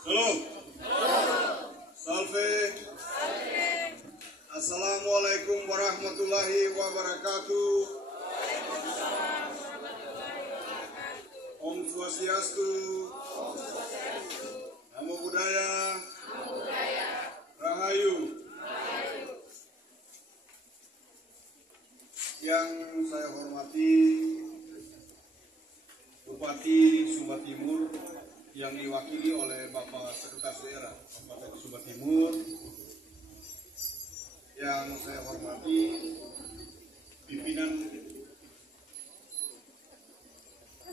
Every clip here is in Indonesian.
Shalom. Salve. Assalamualaikum warahmatullahi wabarakatuh. Om Swastiastu. Namo Buddhaya. Rahayu. Yang saya hormati Bupati Sumba Timur yang diwakili oleh Bapak Sekretaris Daerah Kabupaten Sumba Timur, yang saya hormati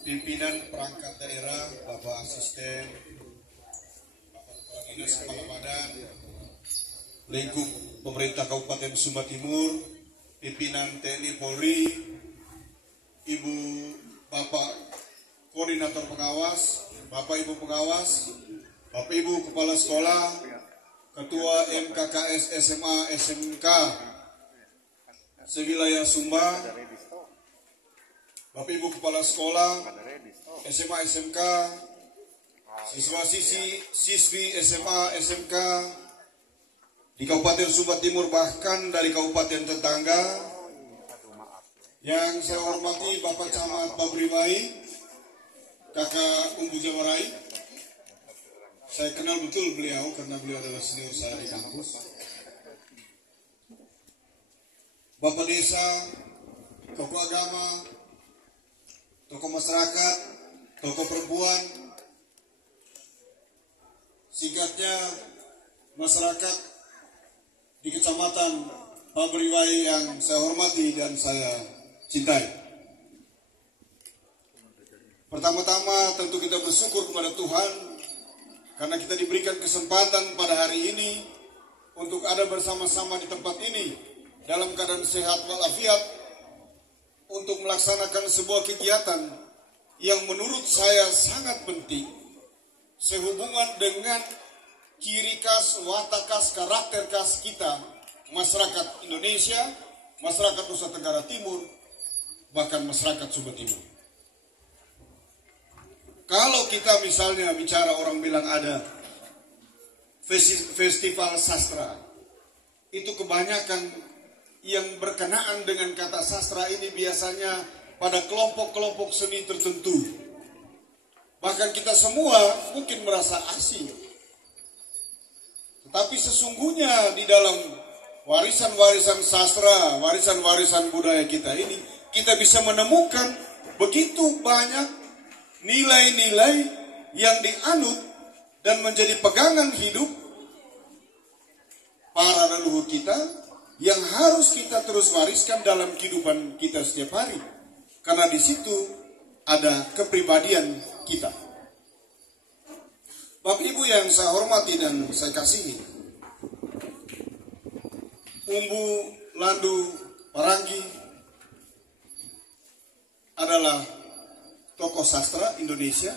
pimpinan perangkat daerah, Bapak Asisten, Bapak Kepala Dinas Kepala Badan, lingkup pemerintah Kabupaten Sumba Timur, pimpinan TNI Polri, Ibu Bapak Koordinator Pengawas, Bapak Ibu Pengawas, Bapak Ibu Kepala Sekolah, Ketua MKKS SMA SMK sewilayah Sumba, Bapak Ibu Kepala Sekolah SMA SMK, siswi SMA SMK di Kabupaten Sumba Timur, bahkan dari kabupaten tetangga. Yang saya hormati Bapak Camat Babriwai, Kakak Umbu Jamarai. Saya kenal betul beliau karena beliau adalah senior saya di kampus. Bapak Desa, tokoh agama, tokoh masyarakat, tokoh perempuan, singkatnya masyarakat di Kecamatan Babriwai yang saya hormati dan saya cintai. Pertama-tama tentu kita bersyukur kepada Tuhan karena kita diberikan kesempatan pada hari ini untuk ada bersama-sama di tempat ini dalam keadaan sehat walafiat untuk melaksanakan sebuah kegiatan yang menurut saya sangat penting sehubungan dengan ciri khas, watak khas, karakter khas kita, masyarakat Indonesia, masyarakat Nusa Tenggara Timur, bahkan masyarakat Sumba Timur. Kalau kita misalnya bicara, orang bilang ada festival sastra, itu kebanyakan yang berkenaan dengan kata sastra ini biasanya pada kelompok-kelompok seni tertentu. Bahkan kita semua mungkin merasa asing. Tetapi sesungguhnya di dalam warisan-warisan sastra, warisan-warisan budaya kita ini, kita bisa menemukan begitu banyak nilai-nilai yang dianut dan menjadi pegangan hidup para leluhur kita yang harus kita terus wariskan dalam kehidupan kita setiap hari. Karena di situ ada kepribadian kita. Bapak Ibu yang saya hormati dan saya kasihi, Umbu Landu Parangi adalah tokoh sastra Indonesia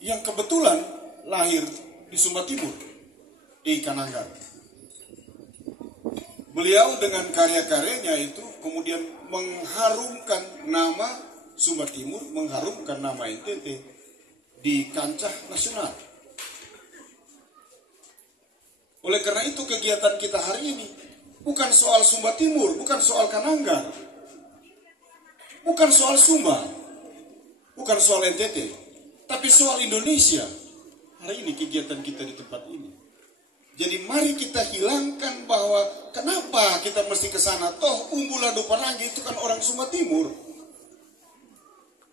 yang kebetulan lahir di Sumba Timur, di Kananggar. Beliau dengan karya-karyanya itu kemudian mengharumkan nama Sumba Timur, mengharumkan nama NTT di kancah nasional. Oleh karena itu kegiatan kita hari ini bukan soal Sumba Timur, bukan soal Kananggar, bukan soal Sumba, bukan soal NTT, tapi soal Indonesia. Hari ini kegiatan kita di tempat ini. Jadi mari kita hilangkan bahwa kenapa kita mesti ke sana. Toh Umbu Landu Parangi itu kan orang Sumba Timur.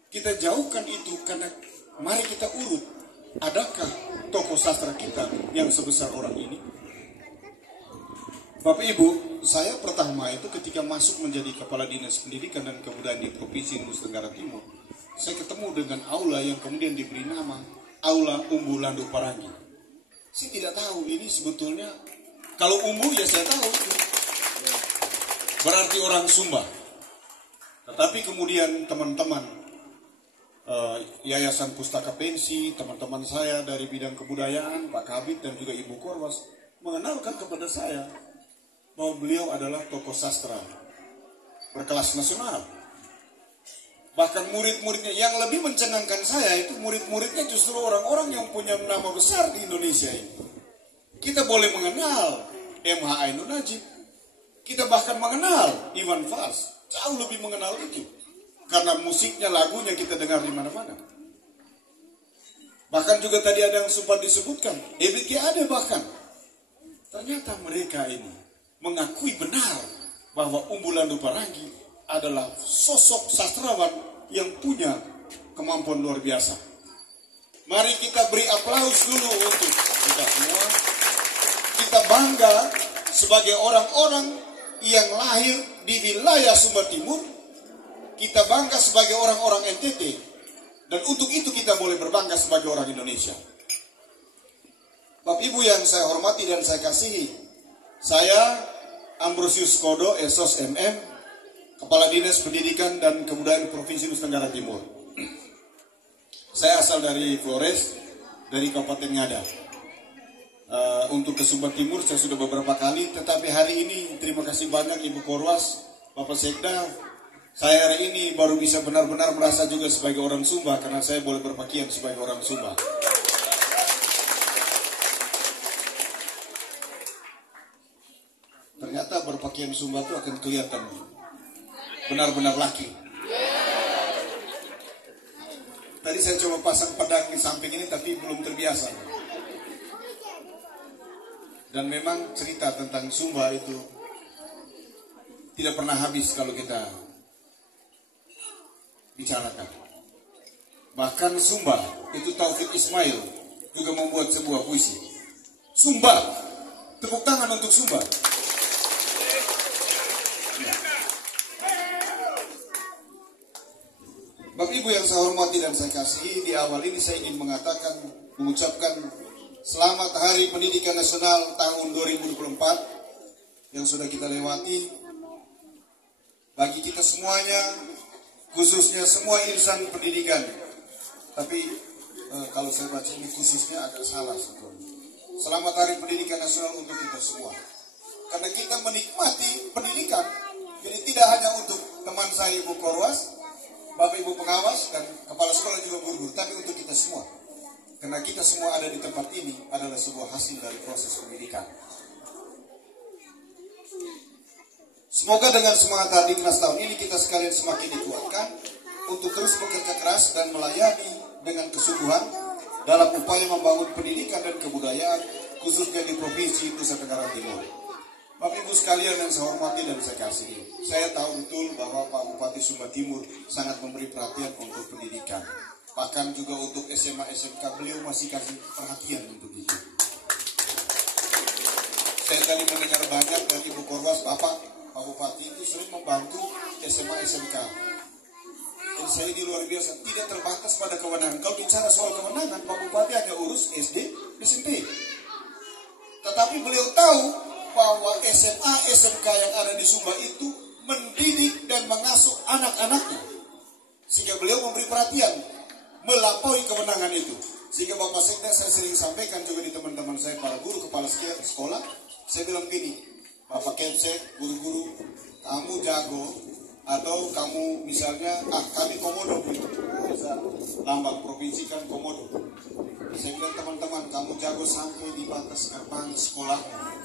Kita jauhkan itu karena mari kita urut. Adakah tokoh sastra kita yang sebesar orang ini? Bapak Ibu, saya pertama itu ketika masuk menjadi Kepala Dinas Pendidikan dan Kebudayaan di Provinsi Nusa Tenggara Timur, saya ketemu dengan aula yang kemudian diberi nama Aula Umbu Landu Parangi. Saya tidak tahu ini sebetulnya, kalau Umbu ya saya tahu itu berarti orang Sumba. Tetapi kemudian teman-teman Yayasan Pustaka Pensi, teman-teman saya dari bidang kebudayaan, Pak Kabit dan juga Ibu Korwas mengenalkan kepada saya bahwa beliau adalah tokoh sastra berkelas nasional. Bahkan murid-muridnya yang lebih mencengangkan saya itu murid-muridnya justru orang-orang yang punya nama besar di Indonesia ini. Kita boleh mengenal MH Ainun Najib. Kita bahkan mengenal Iwan Fals. Jauh lebih mengenal itu. Karena musiknya, lagunya kita dengar di mana-mana. Bahkan juga tadi ada yang sempat disebutkan. Ebit G. Ade bahkan. Ternyata mereka ini mengakui benar bahwa Umbulan Duparangi adalah sosok sastrawan yang punya kemampuan luar biasa. Mari kita beri aplaus dulu untuk kita semua. Kita bangga sebagai orang-orang yang lahir di wilayah Sumba Timur. Kita bangga sebagai orang-orang NTT. Dan untuk itu kita boleh berbangga sebagai orang Indonesia. Bapak Ibu yang saya hormati dan saya kasihi, saya Ambrosius Kodo, Esos MM, Kepala Dinas Pendidikan dan Kebudayaan Provinsi Nusa Tenggara Timur. Saya asal dari Flores, dari Kabupaten Ngada. Untuk ke Sumba Timur saya sudah beberapa kali, tetapi hari ini terima kasih banyak Ibu Korwas, Bapak Sekda. Saya hari ini baru bisa benar-benar merasa juga sebagai orang Sumba karena saya boleh berpakaian sebagai orang Sumba. Ternyata berpakaian Sumba itu akan kelihatan benar-benar laki. Tadi saya coba pasang pedang di samping ini tapi belum terbiasa. Dan memang cerita tentang Sumba itu tidak pernah habis kalau kita bicarakan. Bahkan Sumba itu Taufik Ismail juga membuat sebuah puisi. Sumba, tepuk tangan untuk Sumba. Bapak Ibu yang saya hormati dan saya kasihi, di awal ini saya ingin mengucapkan selamat Hari Pendidikan Nasional tahun 2024 yang sudah kita lewati. Bagi kita semuanya, khususnya semua insan pendidikan. Tapi kalau saya baca ini khususnya agak salah sebetulnya. Selamat Hari Pendidikan Nasional untuk kita semua. Karena kita menikmati pendidikan. Jadi tidak hanya untuk teman saya Ibu Korwas, Bapak Ibu pengawas dan kepala sekolah juga guru-guru, tapi untuk kita semua. Karena kita semua ada di tempat ini adalah sebuah hasil dari proses pendidikan. Semoga dengan semangat Hardiknas tahun ini kita sekalian semakin dikuatkan untuk terus bekerja keras dan melayani dengan kesungguhan dalam upaya membangun pendidikan dan kebudayaan khususnya di Provinsi Nusa Tenggara Timur. Bapak Ibu sekalian yang saya hormati dan saya kasihi, saya tahu betul bahwa Pak Bupati Sumba Timur sangat memberi perhatian untuk pendidikan. Bahkan juga untuk SMA SMK beliau masih kasih perhatian untuk itu. Saya tadi mendengar banyak dari Ibu Korwas, Pak Bupati itu sering membantu SMA SMK. Dan saya ini luar biasa, tidak terbatas pada kewenangan. Kalau bicara soal kewenangan, Pak Bupati hanya urus SD, SMP. Tetapi beliau tahu bahwa SMA, SMK yang ada di Sumba itu mendidik dan mengasuh anak-anaknya. Sehingga beliau memberi perhatian, melampaui kewenangan itu. Sehingga Bapak Sekda saya sering sampaikan juga di teman-teman saya, para guru, kepala sekolah, saya bilang gini, Bapak Kepsek, guru-guru, kamu jago, atau kamu misalnya, kami komodo, bisa lambang provinsi kan komodo. Saya bilang teman-teman, kamu jago sampai di batas gerbang sekolahmu.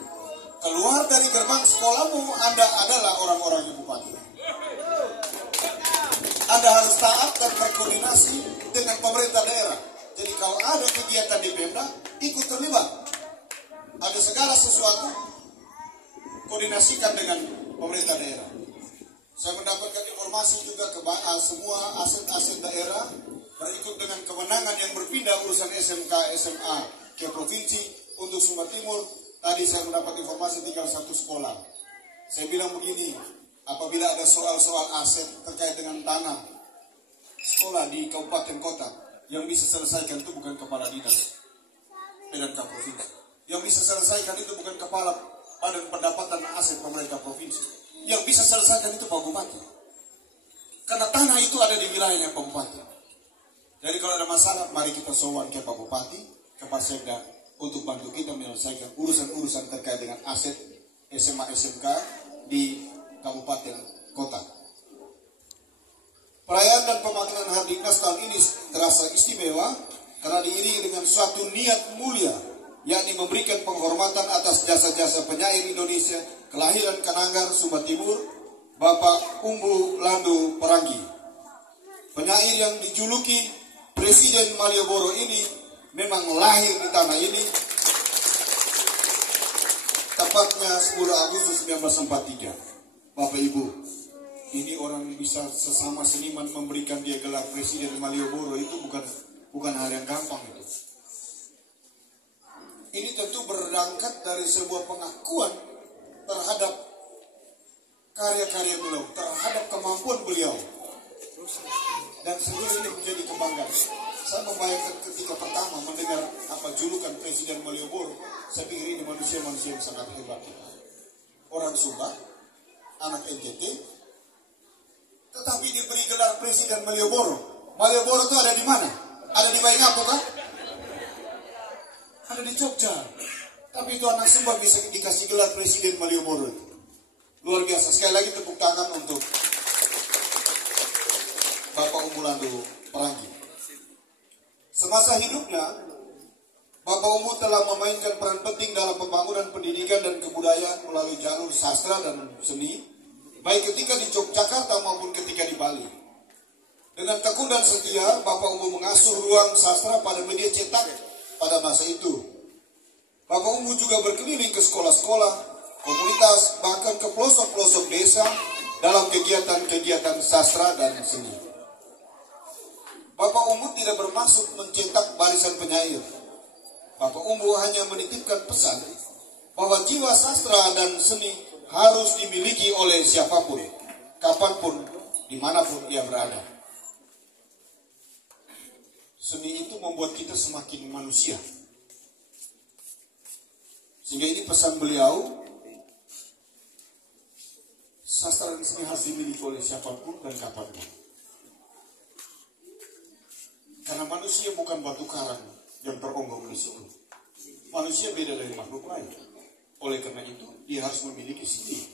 Keluar dari gerbang sekolahmu, Anda adalah orang-orang Ibu Bupati. Anda harus taat dan berkoordinasi dengan pemerintah daerah. Jadi kalau ada kegiatan di Pemda, ikut terlibat. Ada segala sesuatu, koordinasikan dengan pemerintah daerah. Saya mendapatkan informasi juga semua aset-aset daerah berikut dengan kewenangan yang berpindah urusan SMK, SMA ke provinsi untuk Sumba Timur. Tadi saya mendapat informasi tinggal satu sekolah. Saya bilang begini, apabila ada soal-soal aset terkait dengan tanah sekolah di kabupaten kota, yang bisa selesaikan itu bukan kepala dinas PMK provinsi. Yang bisa selesaikan itu bukan kepala badan pendapatan aset pemerintah provinsi. Yang bisa selesaikan itu Pak Bupati. Karena tanah itu ada di wilayahnya Pak Bupati. Jadi kalau ada masalah, mari kita sowan ke Pak Bupati, ke Pak Sekda, untuk bantu kita menyelesaikan urusan-urusan terkait dengan aset SMA SMK di kabupaten kota. Perayaan dan pemaknaan Hardiknas tahun ini terasa istimewa karena diiringi dengan suatu niat mulia, yakni memberikan penghormatan atas jasa-jasa penyair Indonesia kelahiran Kananggar, Sumba Timur, Bapak Umbu Lando Paranggi. Penyair yang dijuluki Presiden Malioboro ini memang lahir di tanah ini tepatnya 10 Agustus 1943. Bapak Ibu, ini orang bisa sesama seniman memberikan dia gelar Presiden Malioboro itu bukan hal yang gampang itu. Ini tentu berangkat dari sebuah pengakuan terhadap karya-karya beliau, terhadap kemampuan beliau. Dan sebenarnya ini menjadi kebanggaan. Saya membayangkan ketika pertama mendengar apa julukan Presiden Malioboro, saya pikir ini manusia-manusia yang sangat hebat. Orang Sumba, anak NTT, tetapi diberi gelar Presiden Malioboro. Malioboro itu ada di mana? Ada di Waingapu kan? Ada di Jogja. Tapi itu anak Sumba bisa dikasih gelar Presiden Malioboro. Luar biasa. Sekali lagi tepuk tangan untuk Bapak Umbu Lando Paranggi. Semasa hidupnya, Bapak Umbu telah memainkan peran penting dalam pembangunan pendidikan dan kebudayaan melalui jalur sastra dan seni, baik ketika di Yogyakarta maupun ketika di Bali. Dengan tekun dan setia, Bapak Umbu mengasuh ruang sastra pada media cetak pada masa itu. Bapak Umbu juga berkeliling ke sekolah-sekolah, komunitas, bahkan ke pelosok-pelosok desa dalam kegiatan-kegiatan sastra dan seni. Bapak Umbu tidak bermaksud mencetak barisan penyair. Bapak Umbu hanya menitipkan pesan bahwa jiwa sastra dan seni harus dimiliki oleh siapapun, kapanpun, dimanapun ia berada. Seni itu membuat kita semakin manusia. Sehingga ini pesan beliau, sastra dan seni harus dimiliki oleh siapapun dan kapanpun. Karena manusia bukan batu karang yang teronggok di situ. Manusia beda dari makhluk lain. Oleh karena itu, dia harus memiliki seni.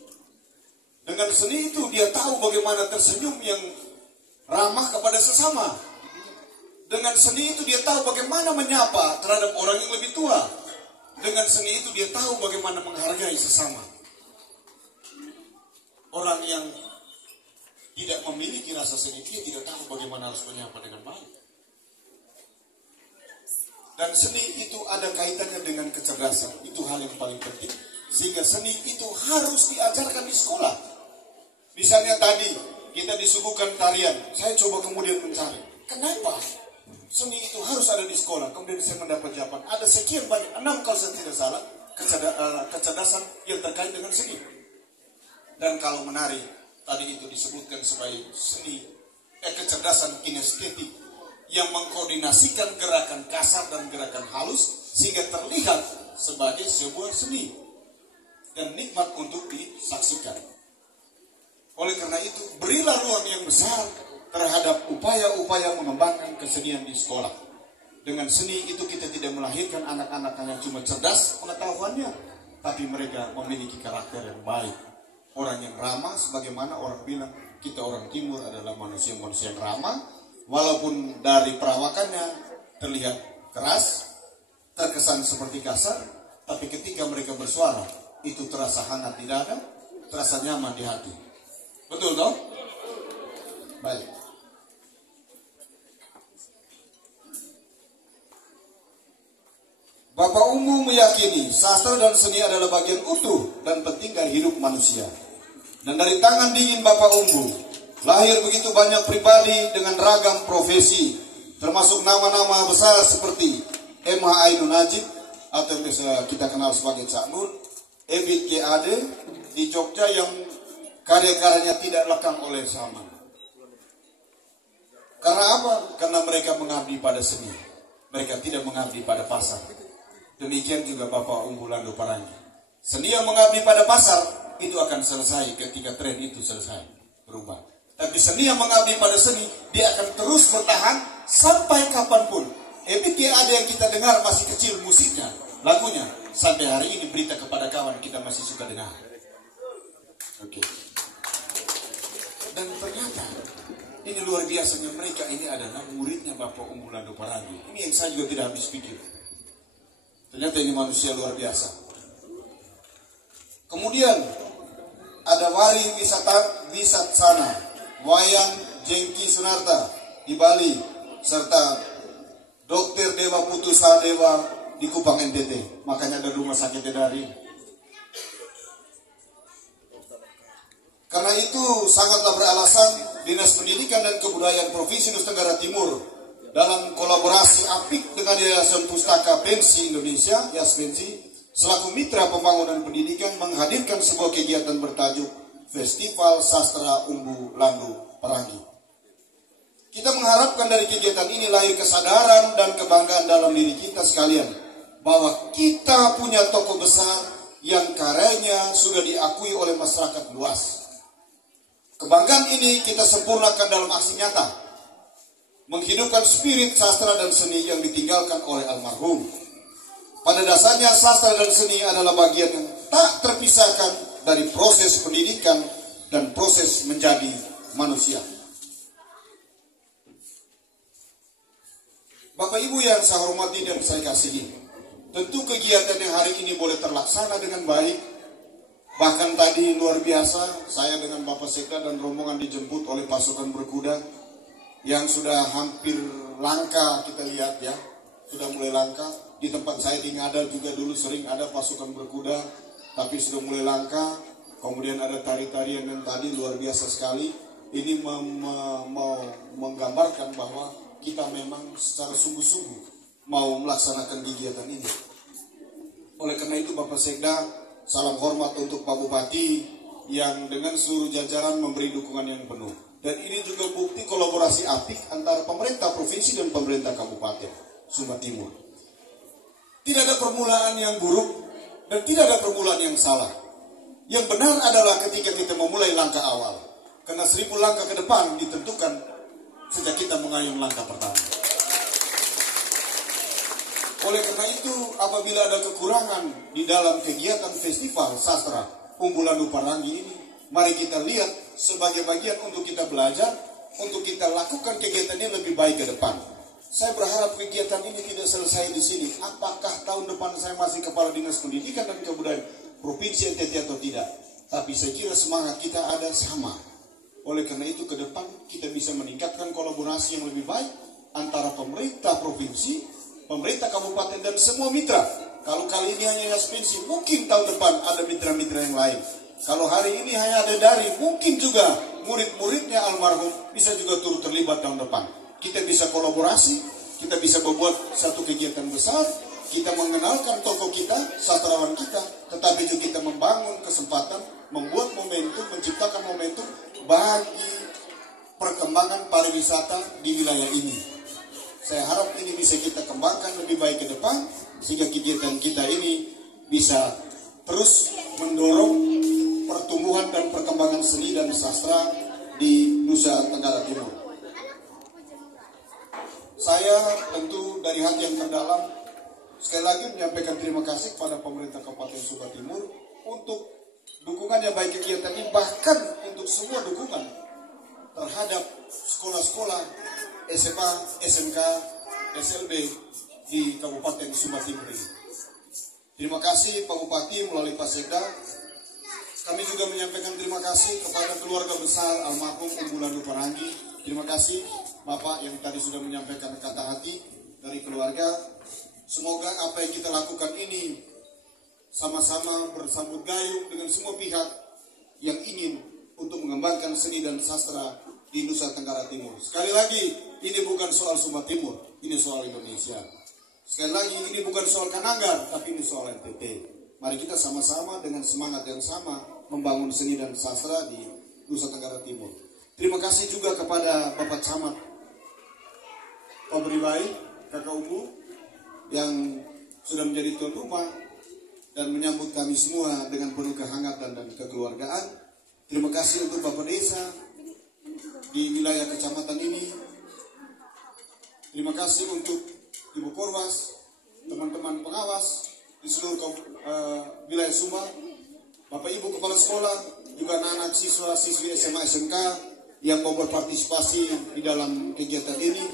Dengan seni itu, dia tahu bagaimana tersenyum yang ramah kepada sesama. Dengan seni itu, dia tahu bagaimana menyapa terhadap orang yang lebih tua. Dengan seni itu, dia tahu bagaimana menghargai sesama. Orang yang tidak memiliki rasa seni, dia tidak tahu bagaimana harus menyapa dengan baik. Dan seni itu ada kaitannya dengan kecerdasan. Itu hal yang paling penting. Sehingga seni itu harus diajarkan di sekolah. Misalnya tadi kita disuguhkan tarian. Saya coba kemudian mencari. Kenapa seni itu harus ada di sekolah? Kemudian saya mendapat jawaban. Ada sekian banyak, 6 kalau saya tidak salah, kecerdasan yang terkait dengan seni. Dan kalau menari, tadi itu disebutkan sebagai seni, kecerdasan kinestetik, yang mengkoordinasikan gerakan kasar dan gerakan halus sehingga terlihat sebagai sebuah seni dan nikmat untuk disaksikan. Oleh karena itu, berilah ruang yang besar terhadap upaya-upaya mengembangkan kesenian di sekolah. Dengan seni itu kita tidak melahirkan anak-anak yang cuma cerdas pengetahuannya, tapi mereka memiliki karakter yang baik. Orang yang ramah, sebagaimana orang bilang kita orang timur adalah manusia-manusia yang ramah. Walaupun dari perawakannya terlihat keras, terkesan seperti kasar, tapi ketika mereka bersuara, itu terasa hangat di dada, terasa nyaman di hati. Betul toh? Baik. Bapak Umbu meyakini sastra dan seni adalah bagian utuh dan penting dari hidup manusia. Dan dari tangan dingin Bapak Umbu lahir begitu banyak pribadi dengan ragam profesi, termasuk nama-nama besar seperti M.H. Ainun Najib atau yang biasa kita kenal sebagai Cak Nun, Ebit G. Ade di Jogja yang karya-karyanya tidak lekang oleh zaman. Karena apa? Karena mereka mengabdi pada seni. Mereka tidak mengabdi pada pasar. Demikian juga Bapak Umbu Lando Paranggi. Seni yang mengabdi pada pasar itu akan selesai ketika tren itu selesai berubah. Tapi seni yang mengabdi pada seni, dia akan terus bertahan sampai kapanpun. Ebit G. Ade yang kita dengar masih kecil musiknya, lagunya, sampai hari ini berita kepada kawan kita masih suka dengar. Oke. Dan ternyata Ini luar biasanya, mereka ini adalah muridnya Bapak Umbulan Paranggi. Ini yang saya juga tidak habis pikir. Ternyata ini manusia luar biasa. Kemudian ada Wari Wisatsana, Wayan Jengki Sunarta di Bali, serta Dr. Dewa Putu Sadewa di Kupang NTT. Makanya ada rumah sakit dari. Karena itu sangatlah beralasan Dinas Pendidikan dan Kebudayaan Provinsi Nusa Tenggara Timur dalam kolaborasi apik dengan Yayasan Pustaka Pensi Indonesia, YASPensi, selaku mitra pembangunan pendidikan menghadirkan sebuah kegiatan bertajuk Festival Sastra Umbu Landu Paranggi. Kita mengharapkan dari kegiatan ini lahir kesadaran dan kebanggaan dalam diri kita sekalian bahwa kita punya tokoh besar yang karyanya sudah diakui oleh masyarakat luas. Kebanggaan ini kita sempurnakan dalam aksi nyata, menghidupkan spirit sastra dan seni yang ditinggalkan oleh almarhum. Pada dasarnya sastra dan seni adalah bagian yang tak terpisahkan dari proses pendidikan dan proses menjadi manusia. Bapak Ibu yang saya hormati dan saya kasihi, tentu kegiatan yang hari ini boleh terlaksana dengan baik. Bahkan tadi luar biasa, saya dengan Bapak Sekda dan rombongan dijemput oleh pasukan berkuda yang sudah hampir langka, kita lihat ya, sudah mulai langka. Di tempat saya di Ngada juga dulu sering ada pasukan berkuda, tapi sudah mulai langka. Kemudian ada tari-tarian yang tadi luar biasa sekali. Ini mau menggambarkan bahwa kita memang secara sungguh-sungguh mau melaksanakan kegiatan ini. Oleh karena itu Bapak Sekda, salam hormat untuk Pak Bupati yang dengan seluruh jajaran memberi dukungan yang penuh. Dan ini juga bukti kolaborasi apik antara pemerintah provinsi dan pemerintah Kabupaten Sumba Timur. Tidak ada permulaan yang buruk dan tidak ada permulaan yang salah. Yang benar adalah ketika kita memulai langkah awal. Karena 1000 langkah ke depan ditentukan sejak kita mengayun langkah pertama. Oleh karena itu, apabila ada kekurangan di dalam kegiatan Festival Sastra Umbu Landu Paranggi ini, mari kita lihat sebagai bagian untuk kita belajar, untuk kita lakukan kegiatan ini lebih baik ke depan. Saya berharap kegiatan ini tidak selesai di sini. Apakah tahun depan saya masih Kepala Dinas Pendidikan dan Kebudayaan Provinsi NTT atau tidak? Tapi saya kira semangat kita ada sama. Oleh karena itu ke depan kita bisa meningkatkan kolaborasi yang lebih baik antara pemerintah provinsi, pemerintah kabupaten dan semua mitra. Kalau kali ini hanya YASPensi, mungkin tahun depan ada mitra-mitra yang lain. Kalau hari ini hanya ada dari, mungkin juga murid-muridnya almarhum bisa juga turut terlibat tahun depan. Kita bisa kolaborasi, kita bisa membuat satu kegiatan besar, kita mengenalkan tokoh kita, sastrawan kita, tetapi juga kita membangun kesempatan, membuat momentum, menciptakan momentum bagi perkembangan pariwisata di wilayah ini. Saya harap ini bisa kita kembangkan lebih baik ke depan, sehingga kegiatan kita ini bisa terus mendorong pertumbuhan dan perkembangan seni dan sastra di Nusa Tenggara Timur. Saya tentu dari hati yang terdalam sekali lagi menyampaikan terima kasih kepada pemerintah Kabupaten Sumba Timur untuk dukungannya baik kegiatan ini, bahkan untuk semua dukungan terhadap sekolah-sekolah SMA, SMK, SLB di Kabupaten Sumba Timur ini. Terima kasih Pak Bupati melalui Pak Sekda. Kami juga menyampaikan terima kasih kepada keluarga besar almarhum Umbu Landu Paranggi. Terima kasih Bapak yang tadi sudah menyampaikan kata hati dari keluarga. Semoga apa yang kita lakukan ini sama-sama bersambut gayung dengan semua pihak yang ingin untuk mengembangkan seni dan sastra di Nusa Tenggara Timur. Sekali lagi, ini bukan soal Sumba Timur, ini soal Indonesia. Sekali lagi, ini bukan soal Kananggar, tapi ini soal NTT. Mari kita sama-sama dengan semangat yang sama membangun seni dan sastra di Nusa Tenggara Timur. Terima kasih juga kepada Bapak Camat Pemberibai, Kakak Umbu, yang sudah menjadi tuan rumah dan menyambut kami semua dengan penuh kehangatan dan kekeluargaan. Terima kasih untuk Bapak Desa di wilayah kecamatan ini. Terima kasih untuk Ibu Korwas, teman-teman pengawas di seluruh wilayah Sumba, Bapak Ibu Kepala Sekolah, juga anak-anak siswa-siswi SMA SMK, yang mau berpartisipasi di dalam kegiatan ini.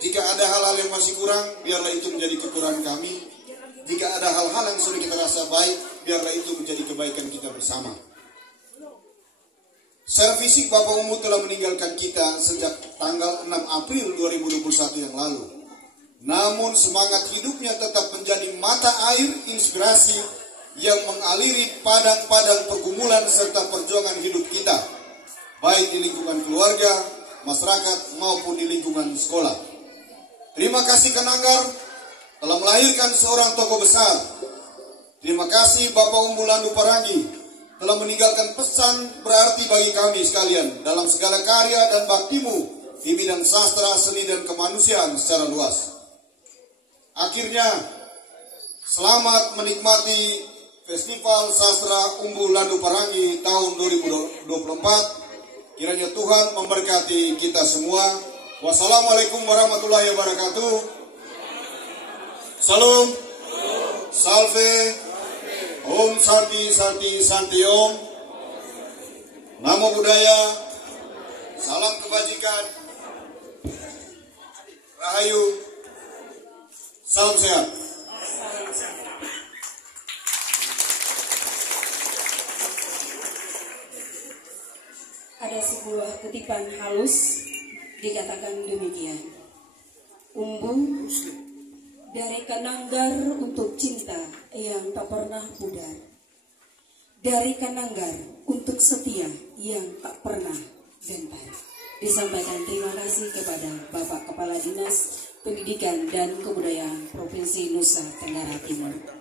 Jika ada hal-hal yang masih kurang, biarlah itu menjadi kekurangan kami. Jika ada hal-hal yang sudah kita rasa baik, biarlah itu menjadi kebaikan kita bersama. Secara fisik Bapak Umbu telah meninggalkan kita sejak tanggal 6 April 2021 yang lalu. Namun semangat hidupnya tetap menjadi mata air inspirasi yang mengaliri padang-padang pergumulan serta perjuangan hidup kita, baik di lingkungan keluarga, masyarakat maupun di lingkungan sekolah. Terima kasih Kananggar telah melahirkan seorang tokoh besar. Terima kasih Bapak Umbu Landu Parangi telah meninggalkan pesan berarti bagi kami sekalian dalam segala karya dan baktimu di bidang sastra, seni, dan kemanusiaan secara luas. Akhirnya, selamat menikmati Festival Sastra Umbu Landu Parangi tahun 2024. Kiranya Tuhan memberkati kita semua. Wassalamualaikum warahmatullahi wabarakatuh. Salam, salve, Om Santi Santi Santi Om. Namo Buddhaya, salam kebajikan, Rahayu, salam sehat. Ada sebuah kutipan halus dikatakan demikian. Umbu dari Kananggar untuk cinta yang tak pernah pudar. Dari Kananggar untuk setia yang tak pernah gentar. Disampaikan terima kasih kepada Bapak Kepala Dinas Pendidikan dan Kebudayaan Provinsi Nusa Tenggara Timur.